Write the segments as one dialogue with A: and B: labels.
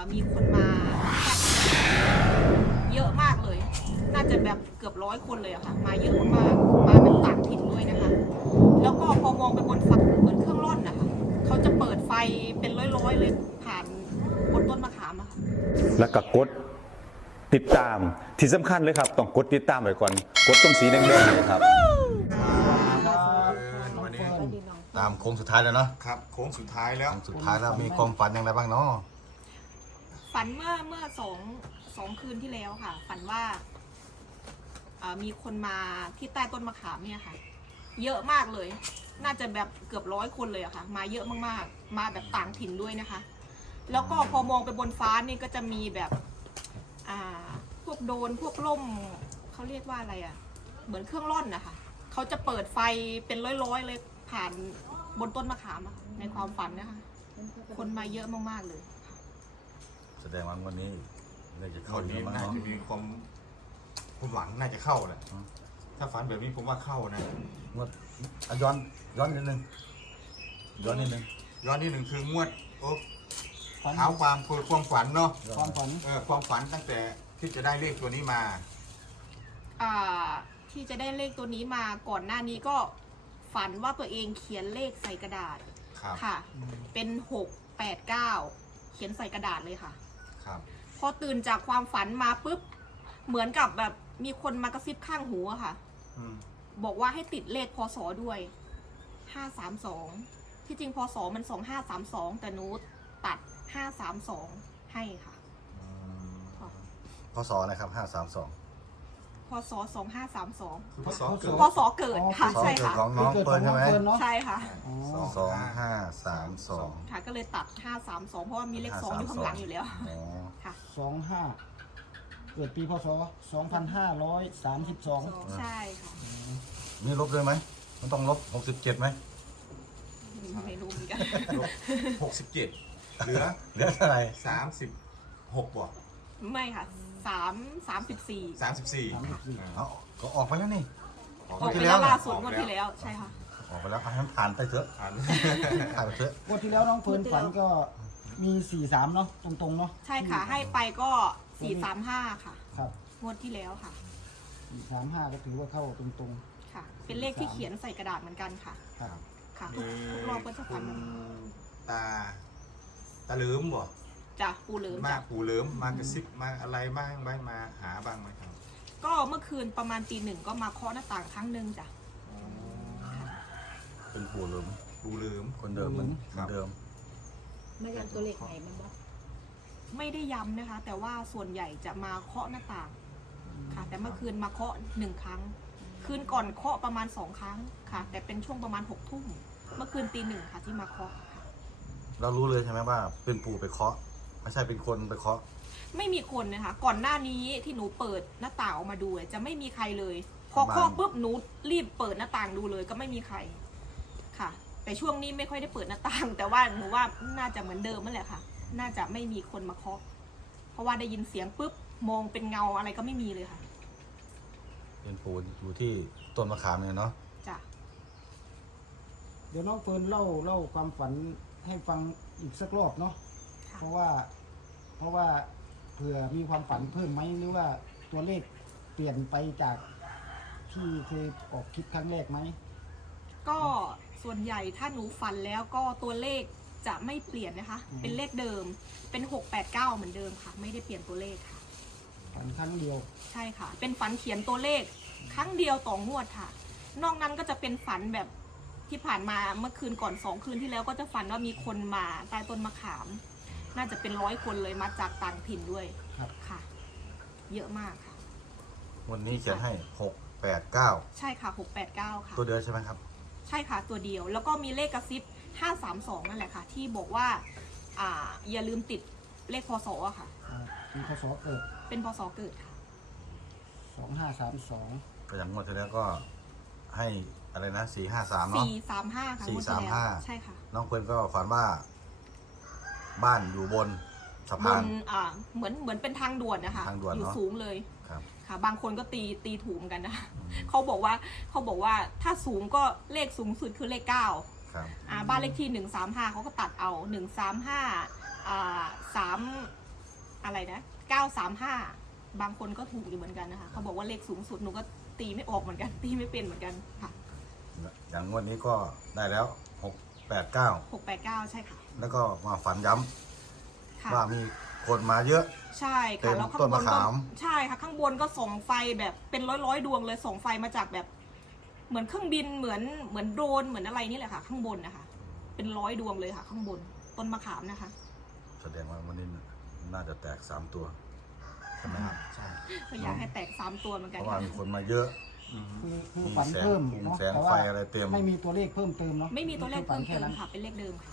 A: มีคนมาเยอะมากเลยน่าจะแบบเกือบ100 คนเลยอะค่ะมาเยอะมากมาแบบต่างถิ่นด้วยนะคะแล้วก็พอมองไปบนฟ้าเหมือนเครื่องร่อนนะคะเขาจะเปิดไฟเป็นร้อยๆเลยผ่านบนต้นมะขามอะค่ะ
B: แล้วก็กดติดตามที่สำคัญเลยครับต้องกดติดตามไว้ก่อนกดตรงสีแดงๆเลยครับ
C: วันนี้ตามโค้งสุดท้ายแล้วเนาะ
D: ครับโค้งสุดท้ายแล้ว
C: โค้งสุดท้ายแล้วมีความฝันอย่างไรบ้างเนาะ
A: ฝันเมื่อสองคืนที่แล้วค่ะฝันว่ามีคนมาที่ใต้ต้นมะขามเนี่ยค่ะเยอะมากเลยน่าจะแบบเกือบ100 คนเลยอะค่ะมาเยอะมากๆมาแบบต่างถิ่นด้วยนะคะแล้วก็พอมองไปบนฟ้านี่ก็จะมีแบบพวกโดรนพวกล่มเขาเรียกว่าอะไรอะเหมือนเครื่องร่อนนะคะเขาจะเปิดไฟเป็นร้อยๆเลยผ่านบนต้นมะขามอะในความฝันนะคะคนมาเยอะมากๆเลย
C: แสดงว่าวันนี้น่าจะ
D: ค
C: เข้าน เย
D: นี้
C: อะมาก
D: น่า
C: เนาะ
D: จะมีความหวังน่าจะเข้าแหละถ้าฝันแบบนี้ผมว่าเข้านะ
C: งวดย้อนนิดนึงย้อนนิดนึง
D: ย้อนที่หนึ่งคืองวดโอ้เอาความฝันเนาะ
E: ความฝัน
D: ความฝันตั้งแต่ที่จะได้เลขตัวนี้มา
A: ที่จะได้เลขตัวนี้มาก่อนหน้านี้ก็ฝันว่าตัวเองเขียนเลขใส่กระดาษ
D: ครับ
A: ค่ะ เป็น689เขียนใส่กระดาษเลยค่ะ
D: ครับ
A: พอตื่นจากความฝันมาปุ๊บเหมือนกับแบบมีคนมากระซิบข้างหูอะค่ะ
D: อืม
A: บอกว่าให้ติดเลขพศด้วย532ที่จริงพศมัน2532แต่หนูตัด532ให้ค่ะ
C: พศนะครับ532
A: พศ2532
D: คือพศเกิด
A: พศเกิดค่ะ
C: พศ
A: ใช่
C: เกิด
A: ค่ะ
C: ของน้องเปิ้ลใช่ไหม
A: ใช่ค่ะ
C: 2532
A: ค่ะก็เลยตัด532เพราะว่ามีเลข2อยู่ข้างหลังอยู่แล้ว
C: อ๋อ
A: ค่ะ
E: 25 เกิดปีพศ 2532
A: ใช่ค่ะ
C: มีลบด้วยไหมมันต้องลบ67ไหม
A: ไม่รู้เหมือนกัน
D: 67เหลือ
C: เหลือเท่าไหร่
D: 36บวก
A: ไม่ค่ะ34
D: 34
C: เอาก็ออกไปแล้วนี่
A: ออกไปแล้วล่าสุดงวดที่แล้วใช่ค่ะ
C: ออกไปแล้วให้มันผ่านไปเถอะ
D: อ่าน
C: ผ่านไปเถอะ
E: งวดที่แล้วน้องเฟิร์นฝันก็มี 43 เนาะตรงๆเนาะ
A: ใช่ค่ะให้ไปก็435ค่ะ
E: ครับ
A: งวดที่แล้วค่ะ
E: 435 ก็ถือว่าเข้าตรง
A: ค่ะ เป็นเลขที่เขียนใส่กระดาษเหมือนกันค่ะ
E: ๆครับ
A: ค่ะทุกรอบก็จะ
D: คุ
A: ฝัน
D: ณตาเหลิมบ่
A: จ้ะปูเหลิม
D: มา
A: จ้ะ
D: ปู่เหลิมมากระซิบมาอะไรบ้างไหมมาหาบ้างไหมครับ
A: ก็เมื่อคืนประมาณตี 1ก็มาเคาะหน้าต่างครั้งหนึ่งจ้ะ
C: เป็นปู่หลุม
D: ปู่เหลิม
C: คนเดิมเหมือนเดิม
F: ไม่ยังตัวเลขไหนมันบ่
A: ไม่ได้ย้ำนะคะ แต่ว่าส่วนใหญ่จะมาเคาะหน้าต่างค่ะ แต่เมื่อคืนมาเคาะ1 ครั้ง คืนก่อนเคาะประมาณ2 ครั้งค่ะ แต่เป็นช่วงประมาณ6 ทุ่มเมื่อคืนตี 1ค่ะที่มาเคาะค่ะ
C: เรารู้เลยใช่ไหมว่าเป็นปู่ไปเคาะไม่ใช่เป็นคนไปเคาะ
A: ไม่มีคนนะคะก่อนหน้านี้ที่หนูเปิดหน้าต่างออกมาดูจะไม่มีใครเลย พอเคาะปุ๊บหนูรีบเปิดหน้าต่างดูเลยก็ไม่มีใครค่ะ แต่ช่วงนี้ไม่ค่อยได้เปิดหน้าต่าง แต่ว่าหนูว่าน่าจะเหมือนเดิมนั่นแหละค่ะ น่าจะไม่มีคนมาเคาะเพราะว่าได้ยินเสียงปุ๊บมองเป็นเงาอะไรก็ไม่มีเลยค่ะ
C: เป็นปู่อยู่ที่ต้นมะขามเนี่ยเนาะ
A: จ้ะ
E: เดี๋ยวน้องเฟิร์นเล่าความฝันให้ฟังอีกสักรอบเนาะ
A: ค่ะ
E: เพราะว่าเผื่อมีความฝันเพิ่มไหมหรือว่าตัวเลขเปลี่ยนไปจากที่เคยออกคลิปครั้งแรกไหม
A: ก็ส่วนใหญ่ถ้าหนูฝันแล้วก็ตัวเลขจะไม่เปลี่ยนนะคะ เป็นเลขเดิมเป็น689เหมือนเดิมค่ะ ไม่ได้เปลี่ยนตัวเลขค่ะ
E: ฝันครั้งเดียว
A: ใช่ค่ะ เป็นฝันเขียนตัวเลขครั้งเดียวต่องวดค่ะ นอกนั้นก็จะเป็นฝันแบบที่ผ่านมาเมื่อคืนก่อน2 คืนที่แล้วก็จะฝันว่ามีคนมาใต้ต้นมะขาม น่าจะเป็น100 คนเลยมาจากต่างถิ่นด้วย
E: ครับ
A: ค่ะ เยอะมากค่ะ
C: วันนี้เขียนให้689
A: ใช่ค่ะ689ค่ะ
C: ตัวเดียวใช่ไหมครับ
A: ใช่ค่ะตัวเดียว แล้วก็มีเลขกระซิบ532นั่นแหละค่ะ ที่บอกว่าอย่าลืมติดเลขพศอะค่ะ
E: ปีพศเกิด
A: เป็นพศเกิดค่ะ
E: 2532
C: ก็อย่างงวดที่แล้วก็ให้อะไรนะ453เนาะ
A: 435ค่ะงวดที่แล้ว
C: 435
A: ใช่ค่ะ
C: น้องเพื่อนก็ฝันว่า บ้านอยู่บนสะ
A: บ
C: พาน
A: นเหมือนเป็นทางด่วนนะคะ
C: ทางด่วน
A: อยู่
C: เนอะ
A: สูงเลย
C: ครับ
A: ค่ะ บางคนก็ตีถูกเหมือนกันนะเขาบอกว่าถ้าสูงก็เลขสูงสุดคือเลข9
C: ครับ
A: บ้านเลขที่135เขาก็ตัดเอา135 อะไรนะ935บางคนก็ถูกอยู่เหมือนกันนะคะเขาบอกว่าเลขสูงสุดหนูก็ตีไม่ออกเหมือนกันตีไม่เป็นเหมือนกันค่ะ
C: อย่างงวดนี้ก็ได้แล้ว689
A: 689ใช่ค่ะ
C: แล้วก็มาฝันย้ำ
A: ค่ะ
C: ว่ามีคนมาเยอะ
A: ใช่
C: เต็
A: ค่ะ
C: ม
A: แล้วข้าง
C: ต้น
A: บ
C: มะ
A: น
C: ขา
A: ก็
C: ม
A: ใช่ค่ะข้างบนก็ส่องไฟแบบเป็นร้อยดวงเลยส่องไฟมาจากแบบเหมือนเครื่องบินเหมือนโดรนเหมือนอะไรนี่แหละค่ะ ข้างบนนะคะเป็น100 ดวงเลยค่ะ ข้างบนต้นมะขามนะคะ
C: แสดงว่าวันนี้น่าจะแตก3ตัวใช่ไหมครับ
D: ใช่
A: ก็อยากให้แตก3 ตัวเหมือน
C: เพ
A: กัน
C: ราะว่า
A: ค่ะ
C: มีคนมาเยอะ
E: คือฝันเพิ่มเนาะ
C: แสง
E: แต่
C: ไฟ
E: ว่า
C: อะไรเต็ม
E: ไม่มีตัวเลขเพิ่มเติมเนาะ
A: ไม่มีตัวเลขเพิ่ม
E: แค่
A: เติม
E: นั้น
A: ค่ะเป็นเลขเดิมค่ะ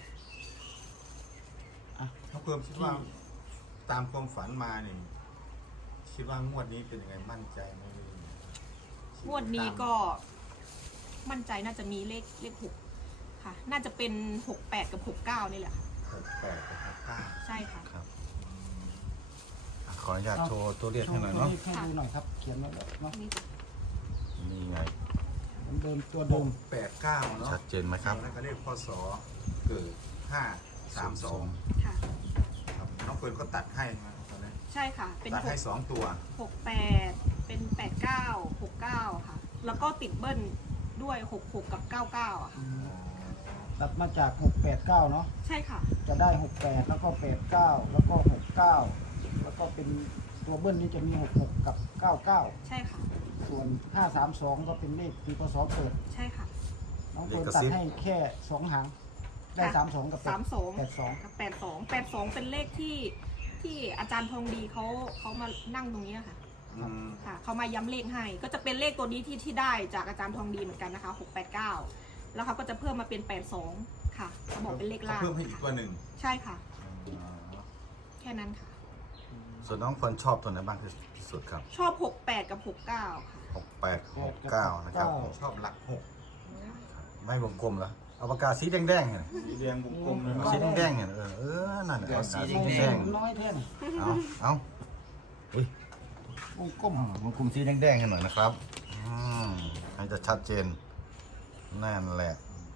D: น้องเพิ่มคิดว่าตามความฝันมานี่คิดว่างวดนี้เป็นยังไงมั่นใจไหม
A: งวดนี้ก็มั่นใจน่าจะมีเลข6ค่ะ น่าจะเป็น68กับ69นี่แหละค่ะ
D: 68กับ69
A: ใช่ค่ะ
C: ครับขออนุญาตโชว์ตัวเลข
E: โช
C: ให้
E: ว์
C: หน่อย
E: ตัว
C: เนาะ
E: เลขให้ดูหน่อยครับ เขียนไว้แล้วเนาะ
A: นี่จ้ะ
C: นี่ไง
E: เหมือนเดิมตัวเดิม
D: 89เนาะ
C: ชัดเจนไหมครับ
D: แล้วก็เลขพศเกิด532
A: ค่ะ
D: ครับน้องเฟิร์นก็ตัดให้มาตอนนี้
A: ใช่ค่ะ เป็น
D: ตัดให้2ตัว
A: 68เป็น89 69ค่ะแล้วก็ติดเบิ้ลด้วย66กับ99อะค่ะ
E: ตัดมาจาก689เนาะ
A: ใช่ค่ะ
E: จะได้68แล้วก็89แล้วก็69แล้วก็เป็นตัวเบิ้ลนี่จะมี66กับ99
A: ใช่ค่ะ
E: ส่วน532ก็เป็นเลขปีพศเกิด
A: ใช่ค่ะ
E: น้องเฟิร์นตัดให้แค่2หางได้32กับ
A: 32
E: 82
A: กับ82เป็นเลขที่อาจารย์ทองดีเขามานั่งตรงนี้ค่ะ ค่ะเขามาย้ำเลขให้ก็จะเป็นเลขตัวนี้ที่ได้จากอาจารย์ทองดีเหมือนกันนะคะ689แล้วเขาก็จะเพิ่มมาเป็น82ค่ะเขาบอกเป็นเลขล่าง
D: เพิ่มให้อีกตัวหนึ่ง
A: ใช่ค่ะ แค่นั้นค่ะ
C: ส่วนน้องคนชอบตัวไหนบ้างที่สุดครับ
A: ชอบ68กับ69ค่ะ
C: 68 69นะครับ
D: ชอบหลัก
C: ไม่วงกลมเหรอเอาปากกาสีแดงๆเนี่ย
D: 6สีแดงวงกลมเลย
C: สีแดงๆเนี่ยนั่นน่ะเอาสีแดง
E: น้อยแท่น
C: ๆเอาอุ้ยว
E: งกลม
C: วงกลมสีแดงๆให้หน่อยนะครับให้จะชัดเจนนั่นแหละ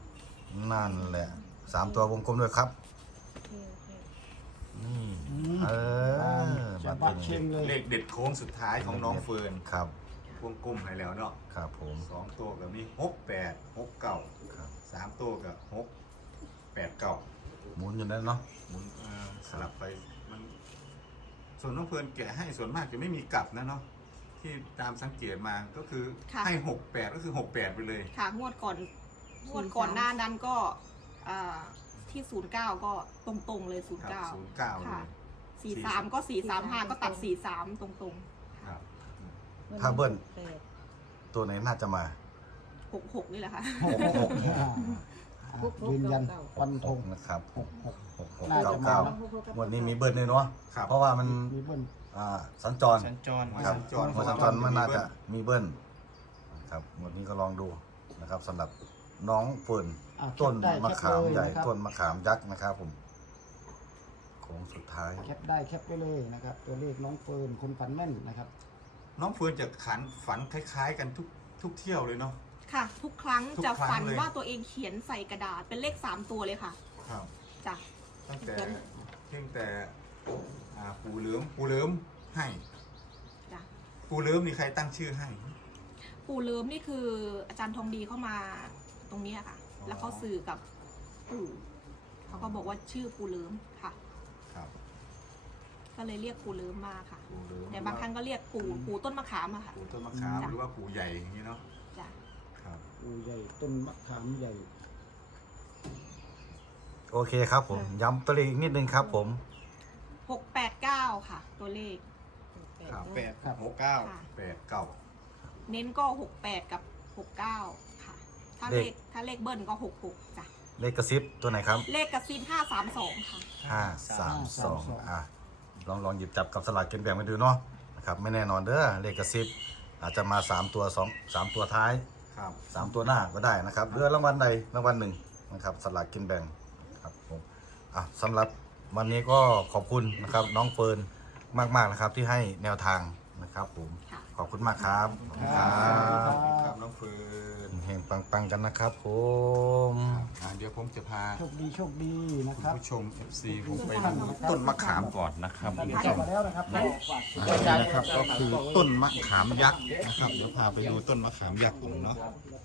C: 3ตัววงกลมด้วยครับนี่
E: บัต
C: มาเป็น
E: รเชงเลย
D: เลขเด็ดโค้งสุดท้ายของน้องเฟิร์น
C: ครับ
D: วงกลมให้แล้วเนาะ
C: ครับผม
D: 2 ตัวกับนี้68 69
C: ครับ
D: 3 ตัวกับ6 8 9
C: หมุนอยู่นั่นเนาะ
D: หมุนสลับไปมันส่วนน้องเฟิร์นแกะให้ส่วนมากจะไม่มีกลับนะเนาะที่ตามสังเกตมาก็คือ
A: ค่ะ
D: ให้68ก็คือ68ไปเลย
A: ค่ะงวดก่อนหน้านั้นก็ที่09ก็ตรงๆเลย
D: ครับ
A: 09
D: 09เล
A: ค่ะ
D: ย
A: 43ก็435ก็ตัด43ตรง
D: ครับ
C: ถ้าเบิ้ลตัวไหนน่าจะมา
A: ๆ66นี่แหละค่ะ
E: ยืนยันฟันธง
C: นะครับ
E: 66น่าจะมา
C: 69วันนี้มีเบิ้ลด้วยเนาะ
D: ครับ
C: เพราะว่ามัน
E: มีเบิ้ล
C: สัญจร ครับ
D: สัญจร
C: พอสัญจรมันน่าจะมีเบิ้ลครับวันนี้ก็ลองดูนะครับสำหรับน้องเฟิร์น ต้นมะขามใหญ่ต้นมะขามยักษ์นะครับผมโค้งสุดท้าย
E: แคปได้แคปไปเลยนะครับ ตัวเลขน้องเฟิร์นคนฝันแม่นนะครับ
D: น้องเฟิร์นจะฝันคล้ายๆกันทุกเที่ยวเลยเนาะ
A: ค่ะ ทุกครั้ง
D: ทุก
A: จะ
D: ครั้ง
A: ฝัน
D: เลย
A: ว่าตัวเองเขียนใส่กระดาษเป็นเลข3 ตัวเลยค่ะ
D: ครับ
A: จ้ะ
D: ตั้งแต่ปู่เหลิมให้
A: จ้ะ
D: ปู่เหลิมนี่ใครตั้งชื่อให้
A: ปู่เลิมนี่คืออาจารย์ทองดีเข้ามาตรงเนี้ยค่ะ
D: อ๋อ
A: แล้วเขาสื่อกับปู่เขาก็บอกว่าชื่อปู่เลิมค่ะ
D: ครับ
A: ก็เลยเรียกปู่เลิมมาค่ะ
D: ปู่เหลิม
A: แต่บางครั้งก็เรียกปู่ต้นมะขามอะค่ะ
D: ปู่ต้นมะขาม
A: จ้ะ
D: หรือว่าปู่ใหญ่อย่างนี้เนาะ
A: จ้ะ
D: ครับ
E: อูใหญ่ต้นมะขามใหญ่
C: โอเคครับผมย้ำตัวเลขอีกนิดนึงครับผม
A: 689ค่ะ ตัวเลข
D: ครับ
E: ครับ
A: ค่ะ
D: 8 9
A: เน้นก็68กับ69ค่ะ ถ้าเลขเบิ้ลก็66จ้ะ
C: เลขกระซิบตัวไหนครับ
A: เลขกระซิบ532ค่ะ
C: 532ลองหยิบจับกับสลากกินแบ่งมาดูเนาะนะครับไม่แน่นอนเด้อเลขกระซิบอาจจะมา3ตัว3ตัวท้าย
D: ครับ
C: 3ตัวหน้าก็ได้นะครับเรือรางวัลใดรางวัลหนึ่งนะครับสลากกินแบ่งครับผมสำหรับวันนี้ก็ขอบคุณนะครับน้องเฟิร์นมากๆนะครับที่ให้แนวทางนะครับผม
A: ค่ะ
C: ขอบคุณมากครับขอบคุณครั
E: ครับ บ
D: ครับน้องเฟิร์น
C: แงๆปังๆกันนะครับผม
D: เดี๋ยวผมจะพา
E: โชคดีโชคดีนะ
D: คุ
E: ค
D: ณ
E: รับ
D: ผู้ชม FC ผมไปดูต้นมะขามก่อนนะครับคุณผู้ช
E: เข้าม มาแล้วนะครับ
D: นี่นะครับก็คือต้นมะขามยักษ์นะครับเดี๋ยวพาไปดูต้นมะขามยักษ์ผมเนาะ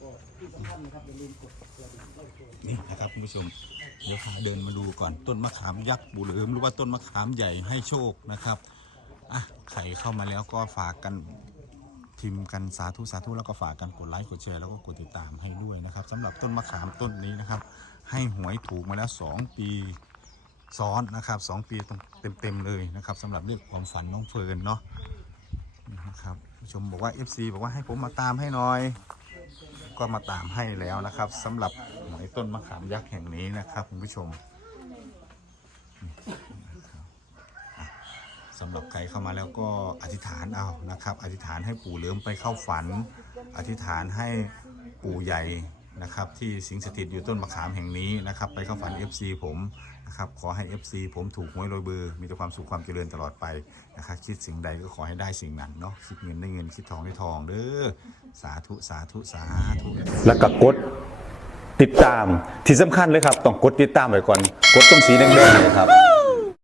D: นี่นะครับคุณผู้ชมเดี๋ยวพาเดินมาดูก่อนต้นมะขามยักษ์ปู่เหลิมหรือว่าต้นมะขามใหญ่ให้โชคนะครับอ่ะใครเข้ามาแล้วก็ฝากกันพิมพ์กันสาธุสาธุแล้วก็ฝากกันกดไลค์กดแชร์แล้วก็กดติดตามให้ด้วยนะครับสำหรับต้นมะขามต้นนี้นะครับให้หวยถูกมาแล้ว2 ปีซ้อนนะครับ2 ปีเต็มเลยนะครับสำหรับเรื่องความฝันน้องเฟิร์นเนาะนี่นะครับผู้ชมบอกว่า FC บอกว่าให้ผมมาตามให้หน่อยก็มาตามให้แล้วนะครับสำหรับหวยต้นมะขามยักษ์แห่งนี้นะครับคุณผู้ชมสำหรับใครเข้ามาแล้วก็อธิษฐานเอานะครับอธิษฐานให้ปู่เหลิมไปเข้าฝันอธิษฐานให้ปู่ใหญ่นะครับที่สิงสถิตอยู่ต้นมะขามแห่งนี้นะครับไปเข้าฝัน FC ผมนะครับขอให้ FC ผมถูกหวยรวยเบอร์มีแต่ความสุขความเจริญตลอดไปนะครับคิดสิ่งใดก็ขอให้ได้สิ่งนั้นเนาะคิดเงินได้เงินคิดทองได้ทองเด้อสาธุสาธุสาธุ
B: แล้วก็กดติดตามที่สำคัญเลยครับต้องกดติดตามไว้ก่อนกดตรงสีแดงๆเนยครับ